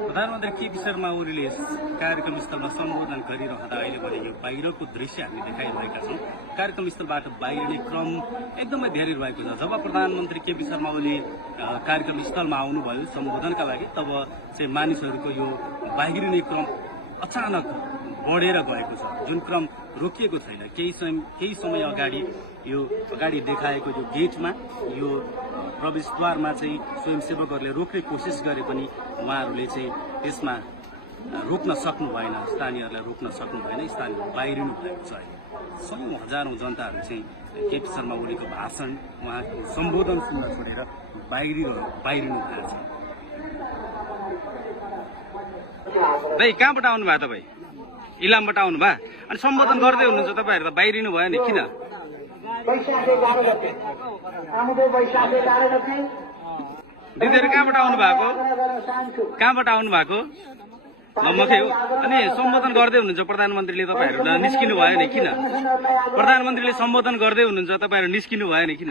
प्रधानमन्त्री केपी शर्मा ओलीले कार्यक्रम स्थलमा सम्बोधन गरिरहँदा अहिले भने यो बाहिरको दृश्य हामी देखाइरहेका छौँ। कार्यक्रम स्थलबाट बाहिरिने क्रम एकदमै धेरै रहेको छ। जब प्रधानमन्त्री केपी शर्मा ओली कार्यक्रम स्थलमा आउनुभयो सम्बोधनका लागि, तब चाहिँ मानिसहरूको यो बाहिरिने क्रम अचानक बढेर गएको छ, जुन क्रम रोकिएको छैन। केही समय अगाडि यो अगाडि देखाएको यो गेटमा, यो प्रवेशद्वारमा चाहिँ स्वयंसेवकहरूले रोक्ने कोसिस गरे पनि उहाँहरूले चाहिँ त्यसमा रोक्न सक्नु भएन, स्थानीयहरूलाई रोक्न सक्नु भएन, स्थानीय बाहिरिनु भएको छ। सयौं हजारौं जनताहरू चाहिँ केपी शर्मा ओलीको भाषण, उहाँको सम्बोधन सुन्न छोडेर बाहिरिनु भएको छ। भाइ कहाँबाट आउनु भयो तपाईँ? इलामबाट आउनु भयो अनि सम्बोधन गर्दै हुनुहुन्छ, तपाईँहरू त बाहिरिनु भयो नि, किन? दिदीहरू कहाँबाट आउनु भएको? कहाँबाट आउनु भएको? नम्बकै हो। अनि सम्बोधन गर्दै हुनुहुन्छ प्रधानमन्त्रीले, तपाईँहरू निस्किनु भयो नि, किन? प्रधानमन्त्रीले सम्बोधन गर्दै हुनुहुन्छ, तपाईँहरू निस्किनु भयो नि, किन?